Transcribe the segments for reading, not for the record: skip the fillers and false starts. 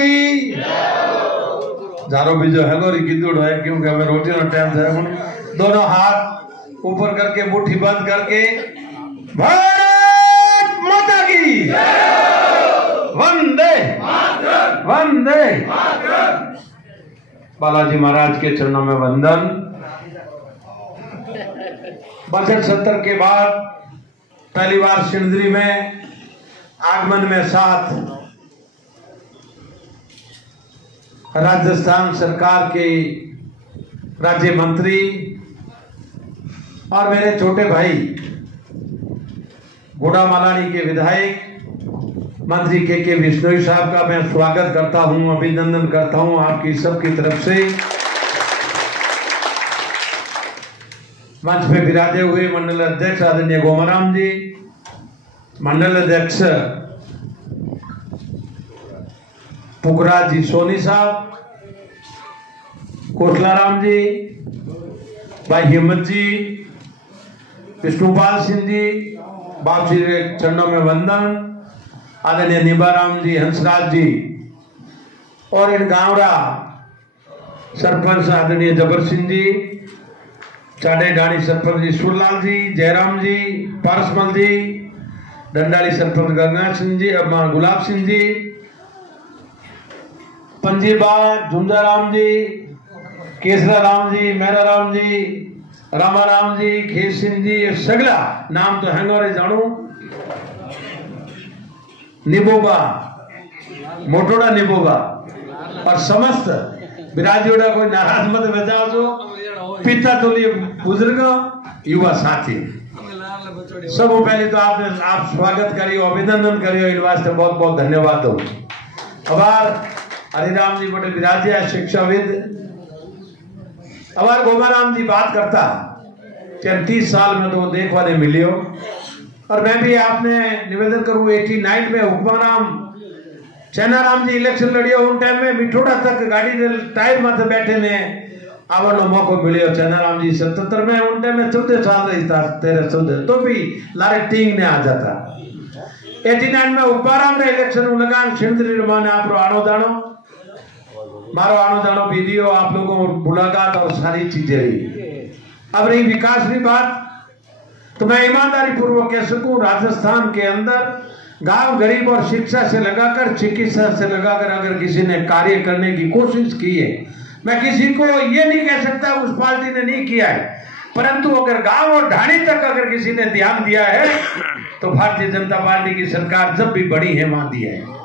की जारो भी जो है गोरी की दूर है, क्योंकि हमें रोटी ना टाइम है। दोनों हाथ ऊपर करके मुट्ठी बंद करके भारत माता की वंदे वंदे। बालाजी महाराज के चरणों में वंदन। बजट सत्र के बाद पहली बार सिंदरी में आगमन में साथ राजस्थान सरकार के राज्य मंत्री और मेरे छोटे भाई गुड़ामालानी के विधायक मंत्री के बिश्नोई साहब का मैं स्वागत करता हूं, अभिनंदन करता हूं आपकी सबकी तरफ से। मंच पे विराजे हुए मंडल अध्यक्ष आदरणीय गोमाराम जी, मंडल अध्यक्ष पुखराज जी सोनी साहब, कोटलाराम जी, भाई हिम्मत जी, विष्णुपाल सिंह जी, बाप जी के चरणों में वंदन। आदरणीय निबाराम जी, हंसराज जी और इन गांवरा सरपंच आदरणीय जबर सिंह जी, चाडे डाणी सरपंच जी सुरलाल जी, जयराम जी, पारसमल जी, डंडाली सरपंच गंगा सिंह जी, गुलाब सिंह जी, पंजीबाद झुंझाराम जी, केसरा राम जी, मेरा राम जी, रामाराम जी, खेत सिंह जी, सगला नाम तो हैंगोरे जानू, निबोगा मोटोड़ा निबोगा और समस्त विराजोड़ा कोई नाराज मत बचा जो पिता तो लिए बुजुर्ग युवा साथी सब पहले तो आप स्वागत करियो, अभिनंदन करियो, इन वास्ते बहुत बहुत धन्यवाद दो। अबार हरिराम जी बड़े विराजे शिक्षाविद। अबार गोमाराम जी बात करता 30 साल में तो देखवा ने मिलियो और मैं भी आपने निवेदन करूं 89 में हुक्माराम चैनाराम जी इलेक्शन लड़ियो उन टाइम में मिठोड़ा तक गाड़ी टायर में बैठे ने आवड़ मौको मिलियो। चैनाराम जी 77 में उन टाइम में 14 साल रही था, 13-14 तो भी लारे टींग ने आ जाता। 89 में हुक्माराम ने इलेक्शन लगान सिंदरी रमाने आप आनो दानो मारो आनो दानो वीडियो आप लोगों को मुलाकात और सारी चीजें रही। अब रही विकास की बात तो मैं ईमानदारी पूर्वक कह सकूं राजस्थान के अंदर गांव गरीब और शिक्षा से लगाकर चिकित्सा से लगाकर अगर किसी ने कार्य करने की कोशिश की है, मैं किसी को ये नहीं कह सकता उस पार्टी ने नहीं किया है, परंतु अगर गांव और ढाणी तक अगर किसी ने ध्यान दिया है तो भारतीय जनता पार्टी की सरकार जब भी बड़ी है वहां दिया है।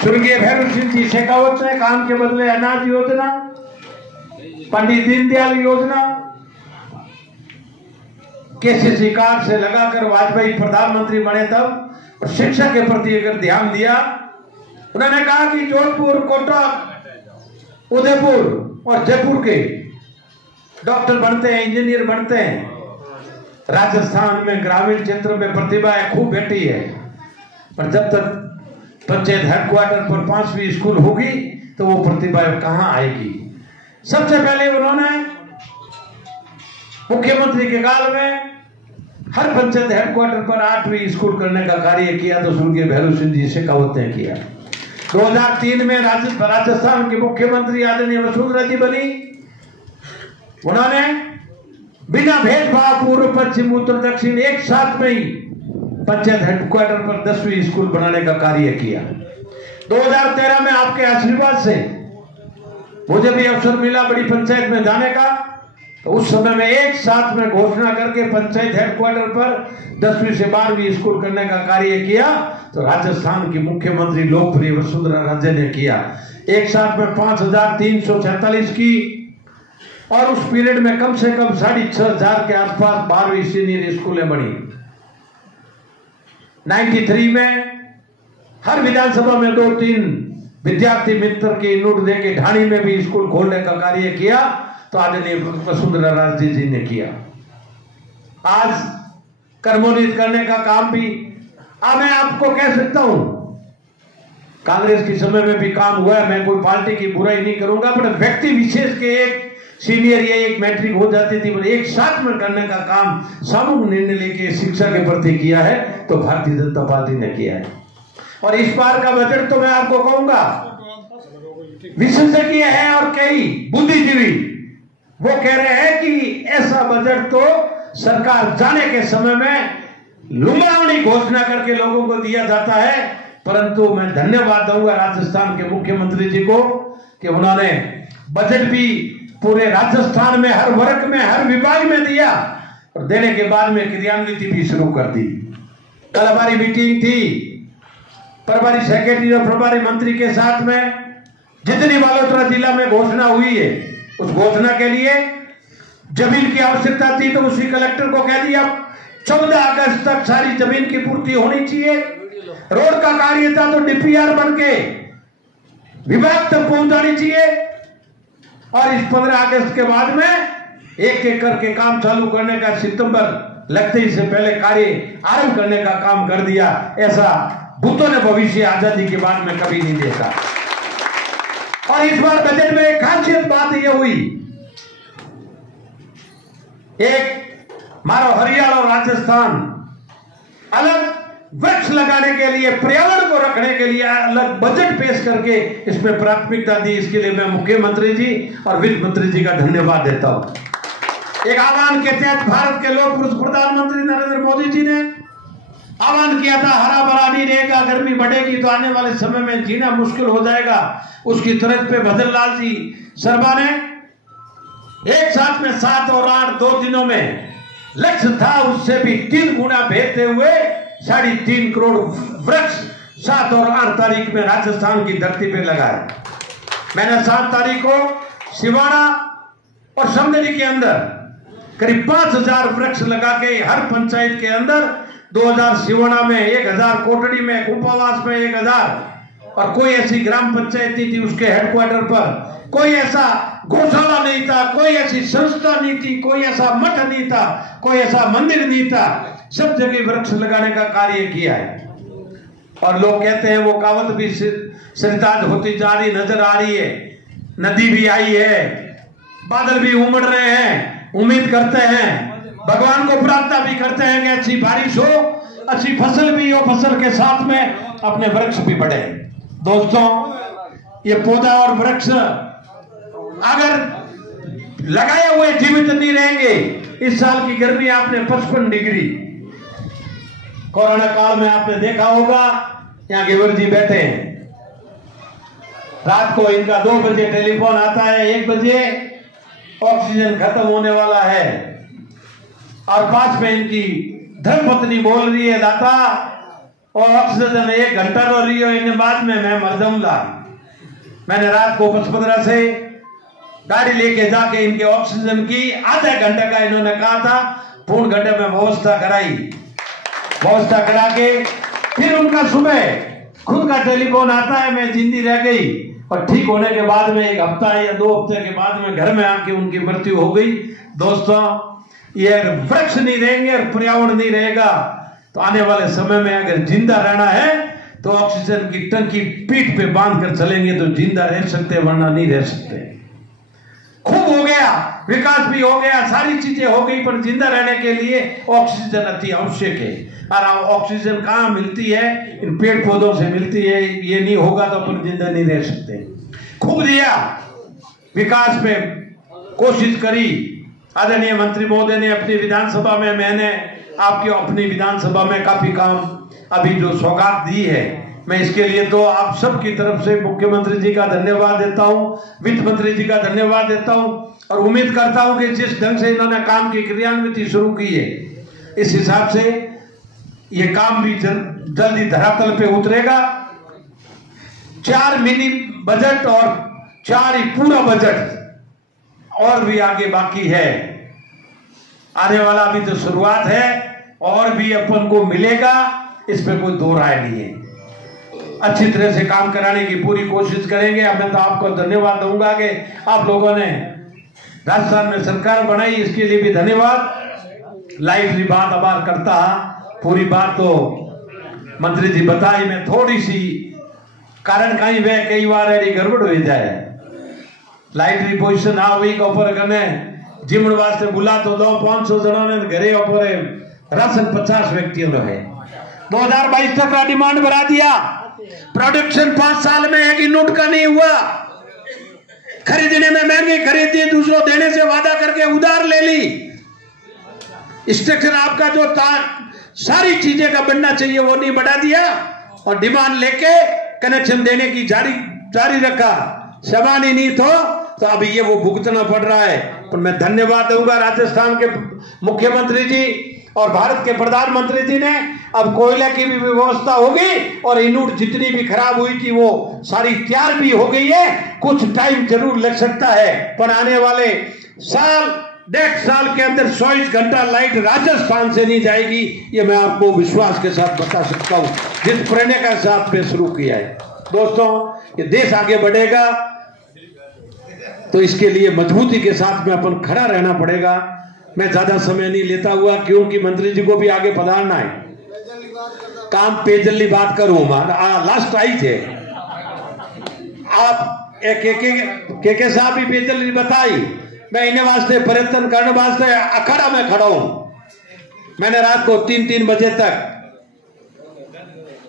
स्वर्गीय भैरव सिंह जी शेखावत ने काम के बदले अनाज योजना, पंडित दीनदयाल योजना, केसीसी कार्ड से लगाकर वाजपेयी प्रधानमंत्री बने तब और शिक्षा के प्रति अगर ध्यान दिया, उन्होंने कहा कि जोधपुर, कोटा, उदयपुर और जयपुर के डॉक्टर बनते हैं, इंजीनियर बनते हैं। राजस्थान में ग्रामीण क्षेत्र में प्रतिभाएं खूब बैठी है, पर जब तक पंचायत हेडक्वार्टर पर 5वीं स्कूल होगी तो वो प्रतिभाएं कहां आएगी। सबसे पहले उन्होंने मुख्यमंत्री के काल में हर पंचायत हेडक्वार्टर पर 8वीं स्कूल करने का कार्य किया तो स्वर्गीय भैरव सिंह जी शेखावत ने किया। 2003 में राजस्थान के मुख्यमंत्री आदरणीय वसुंधरा जी बनी, उन्होंने बिना भेदभाव पूर्व पश्चिम उत्तर दक्षिण एक साथ में ही पंचायत हेडक्वार्टर पर 10वीं स्कूल बनाने का कार्य किया। 2013 में आपके आशीर्वाद से मुझे भी अवसर मिला बड़ी पंचायत में जाने का, तो उस समय में एक साथ में घोषणा करके पंचायत हेडक्वार्टर पर 10वीं से 12वीं स्कूल करने का कार्य किया तो राजस्थान की मुख्यमंत्री लोकप्रिय वसुंधरा राजे ने किया। एक साथ में 5346 की और उस पीरियड में कम से कम 6500 के आसपास 12वीं सीनियर स्कूलें बनी। 93 में हर विधानसभा में 2-3 विद्यार्थी मित्र की नोट देके ढाणी में भी स्कूल खोलने का कार्य किया तो आदरणीय वसुंधरा राजे जी ने किया। आज कर्मोन्नत करने का काम भी मैं आपको कह सकता हूं कांग्रेस के समय में भी काम हुआ है, मैं कोई पार्टी की बुराई नहीं करूंगा, पर व्यक्ति विशेष के एक सीनियर या एक मैट्रिक हो जाती थी, पर एक साथ में करने का काम सामूहिक निर्णय लेके शिक्षा के प्रति किया है तो भारतीय जनता पार्टी ने किया है। और इस बार का बजट तो मैं आपको कहूंगा विशेषज्ञ हैं और कई बुद्धिजीवी वो कह रहे हैं कि ऐसा बजट तो सरकार जाने के समय में लुम्बावनी घोषणा करके लोगों को दिया जाता है। परंतु मैं धन्यवाद दूंगा राजस्थान के मुख्यमंत्री जी को कि उन्होंने बजट भी पूरे राजस्थान में हर वर्ग में हर विभाग में दिया और देने के बाद में क्रियान्वित भी शुरू कर दी। कल हमारी मीटिंग थी प्रभारी सेक्रेटरी और प्रभारी मंत्री के साथ में, जितनी बालोतरा जिला में घोषणा हुई है उस घोषणा के लिए जमीन की आवश्यकता थी तो उसी कलेक्टर को कह दिया 14 अगस्त तक सारी जमीन की पूर्ति होनी चाहिए। रोड का कार्य था तो डीपीआर बन के विभाग तक पहुंचानी चाहिए और इस 15 अगस्त के बाद में एक एक करके काम चालू करने का, सितंबर लगते ही से पहले कार्य आरंभ करने का काम कर दिया। ऐसा बुद्धों ने भविष्य आजादी के बाद में कभी नहीं देखा। और इस बार बजट में एक खासियत बात यह हुई, एक मारो हरियाणा और राजस्थान अलग वृक्ष लगाने के लिए, पर्यावरण को रखने के लिए अलग बजट पेश करके इसमें प्राथमिकता दी। इसके लिए मैं मुख्यमंत्री जी और वित्त मंत्री जी का धन्यवाद देता हूं। एक आह्वान के तहत भारत के लोक पुरुष प्रधानमंत्री नरेंद्र मोदी जी ने आह्वान किया था, हरा भरा नहीं रहेगा, गर्मी बढ़ेगी तो आने वाले समय में जीना मुश्किल हो जाएगा। उसकी तरफ पे भजन लाल जी शर्मा ने एक साथ में 7 और 8 2 दिनों में लक्ष्य था उससे भी 3 गुना भेजते हुए 3.5 करोड़ वृक्ष 7 और 8 तारीख में राजस्थान की धरती पे लगाए। मैंने 7 तारीख को सिवाड़ा और समदरी के अंदर करीब 5000 वृक्ष लगा के हर पंचायत के अंदर 2000 सिवाड़ा में 1000, कोटड़ी में कुंपावास में 1000 और कोई ऐसी ग्राम पंचायत नहीं थी उसके हेडक्वार्टर पर, कोई ऐसा गौशाला नहीं था, कोई ऐसी संस्था नहीं थी, कोई ऐसा मठ नहीं था, कोई ऐसा मंदिर नहीं था। सब जगह वृक्ष लगाने का कार्य किया है। और लोग कहते हैं वो कहावत भी सरताज होती जा रही नजर आ रही है। नदी भी आई है, बादल भी उमड़ रहे हैं, उम्मीद करते हैं, भगवान को प्रार्थना भी करते हैं कि अच्छी बारिश हो, अच्छी फसल भी हो, फसल के साथ में अपने वृक्ष भी बढ़े। दोस्तों, ये पौधा और वृक्ष अगर लगाए हुए जीवित नहीं रहेंगे, इस साल की गर्मी आपने 55 डिग्री, कोरोना काल में आपने देखा होगा, यहाँ गेवर जी बैठे हैं, रात को इनका 2 बजे टेलीफोन आता है, 1 बजे ऑक्सीजन खत्म होने वाला है और पास में इनकी धर्मपत्नी बोल रही है दाता और ऑक्सीजन 1 घंटा रो रही हो, इन्हें बाद में मैं मर जाऊंगा। मैंने रात को 15 से गाड़ी लेके जाके इनके ऑक्सीजन की आधे घंटे का इन्होंने कहा था, पूर्ण घंटे में व्यवस्था कराई, व्यवस्था करा के फिर उनका सुबह खुद का टेलीफोन आता है मैं जिंदी रह गई और ठीक होने के बाद में 1 हफ्ता या 2 हफ्ते के बाद में घर में आके उनकी मृत्यु हो गई। दोस्तों, ये वृक्ष नहीं रहेंगे और पर्यावरण नहीं रहेगा तो आने वाले समय में अगर जिंदा रहना है तो ऑक्सीजन की टंकी पीठ पे बांध कर चलेंगे तो जिंदा रह सकते, वरना नहीं रह सकते। खूब हो गया, विकास भी हो गया, सारी चीजें हो गई, पर जिंदा रहने के लिए ऑक्सीजन अति आवश्यक है। और ऑक्सीजन कहाँ मिलती है? इन पेड़ पौधों से मिलती है। ये नहीं होगा तो अपन जिंदा नहीं रह सकते। खूब दिया, विकास पे कोशिश करी। आदरणीय मंत्री महोदय ने अपनी विधानसभा में, मैंने आपकी अपनी विधानसभा में काफी काम अभी जो सौगात दी है, मैं इसके लिए तो आप सबकी तरफ से मुख्यमंत्री जी का धन्यवाद देता हूं, वित्त मंत्री जी का धन्यवाद देता हूं और उम्मीद करता हूं कि जिस ढंग से इन्होंने काम की क्रियान्विति शुरू की है, इस हिसाब से ये काम भी जल्दी धरातल पे उतरेगा। 4 मिनी बजट और 4 ही पूरा बजट और भी आगे बाकी है। आने वाला अभी तो शुरुआत है, और भी अपन को मिलेगा, इस पे कोई 2 राय नहीं है। अच्छी तरह से काम कराने की पूरी कोशिश करेंगे। अब मैं तो आपको धन्यवाद दूंगा कि आप लोगों ने राजस्थान में सरकार बनाई, इसके लिए भी धन्यवाद। लाइटली बात आबार करता, पूरी बात तो मंत्री जी बताई, मैं थोड़ी सी कारण कहीं वे कई बार ऐसी गड़बड़ हो जाए, लाइटली पोजिशन आ हुई ऊपर करने जिमण वास्ते बुला तो दो 500 जनों ने घरे ऊपर राशन 50 व्यक्तियों ने है। 2022 तक का डिमांड बढ़ा दिया। प्रोडक्शन 5 साल में 1 यूनिट का नहीं हुआ। खरीदने में महंगी खरीदी, दूसरों देने से वादा करके उधार ले ली। स्ट्रक्चर आपका जो सारी चीजें का बनना चाहिए वो नहीं बढ़ा दिया और डिमांड लेके कनेक्शन देने की जारी रखा। सामान ही नहीं तो अभी ये वो भुगतना पड़ रहा है। पर मैं धन्यवाद दूंगा राजस्थान के मुख्यमंत्री जी और भारत के प्रधानमंत्री जी ने। अब कोयला की भी व्यवस्था होगी और यूनिट जितनी भी खराब हुई थी वो सारी तैयार भी हो गई है। कुछ टाइम जरूर लग सकता है पर आने वाले साल 1.5 साल के अंदर 24 घंटा लाइट राजस्थान से नहीं जाएगी। ये मैं आपको विश्वास के साथ बता सकता हूं, जिस प्रेरणा के साथ में शुरू किया है। दोस्तों, ये देश आगे बढ़ेगा तो इसके लिए मजबूती के साथ में अपन खड़ा रहना पड़ेगा। मैं ज्यादा समय नहीं लेता हुआ क्योंकि मंत्री जी को भी आगे पधारना है। काम पेजली बात करूं, लास्ट आई थे आप के साहब भी पेजली बताई। मैं इन्हें वास्ते प्रयत्न करने वास्ते अखाड़ा में खड़ा हूं। मैंने रात को 3-3 बजे तक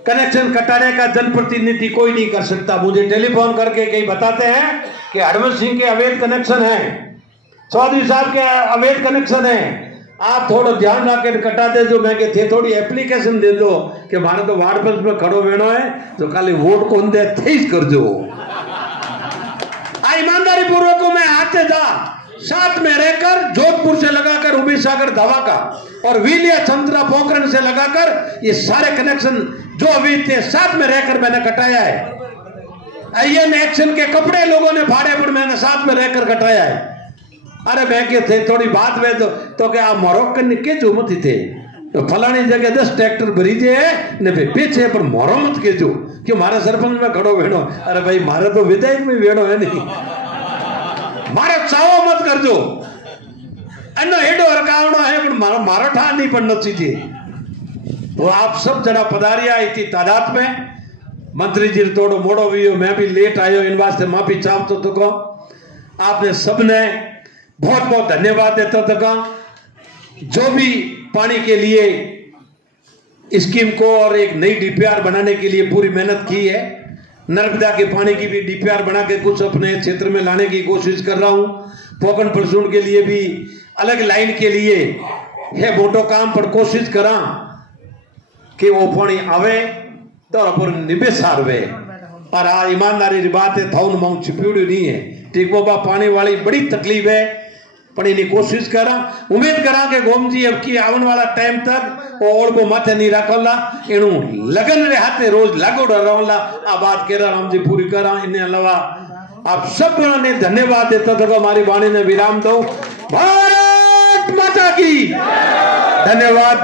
कनेक्शन कटाने का जनप्रतिनिधि कोई नहीं कर सकता। मुझे टेलीफोन करके कई बताते हैं कि हरवंश सिंह के अवैध कनेक्शन है, चौधरी साहब के अवैध कनेक्शन है, आप थोड़ा ध्यान रख कटा दे जो। मैं थे थोड़ी एप्लीकेशन दे दो कि मारे तो वार्ड पंच में खड़ो वेणो है तो खाली वोट कौन दे तेज कर दो। ईमानदारी पूर्वक मैं आते जा साथ में रहकर जोधपुर से लगाकर उमेश सागर धावा का और विलिया चंद्रा पोखरण से लगाकर ये सारे कनेक्शन जो अभी थे साथ में रहकर मैंने कटाया है। आईएन एक्शन के कपड़े लोगों ने फाड़े पर मैंने साथ में रहकर कटाया है। अरे मैं के थे थोड़ी बात में तो क्या मोरक्कन के जो मत थे तो फलानी जगह 10 ट्रैक्टर भरीजे है ने पीछे पर मोरो मत के जो कि मारे सरपंच में खड़ो वेणो। अरे भाई मारे तो विधायक में वेणो है नहीं, मारे चावो मत कर जो अन्नो हेडो हरकावणो है पर मारा ठा नहीं पड़ना चाहिए। तो आप सब जरा पधारिया इतनी तादाद में। मंत्री जी थोड़ो मोड़ो भी हो, मैं भी लेट आयो, इन वास्ते माफी चाहतो तो आपने सबने बहुत बहुत धन्यवाद देता था। जो भी पानी के लिए स्कीम को और एक नई डीपीआर बनाने के लिए पूरी मेहनत की है। नर्मदा के पानी की भी डीपीआर बना के कुछ अपने क्षेत्र में लाने की कोशिश कर रहा हूं। पोकन परसून के लिए भी अलग लाइन के लिए है मोटो काम पर कोशिश करा कि वो पानी आवे तो अपन निबे सारवे। और आ ईमानदारी की बात है, थाउन माउंट छिप्यूड़ी नहीं है। ठीक बाबा पानी वाली बड़ी तकलीफ है पर इन्हें कोशिश करा। उम्मीद करा कि गोम जी अब की आवन वाला टाइम तक और को माथे नहीं रखला एनु लगन रे हाथे रोज लागो रहला। आ बात केरा राम जी पूरी करा। इन्हें अलावा आप सब ने धन्यवाद देता था। हमारी वाणी ने विराम दो। भारत माता की धन्यवाद।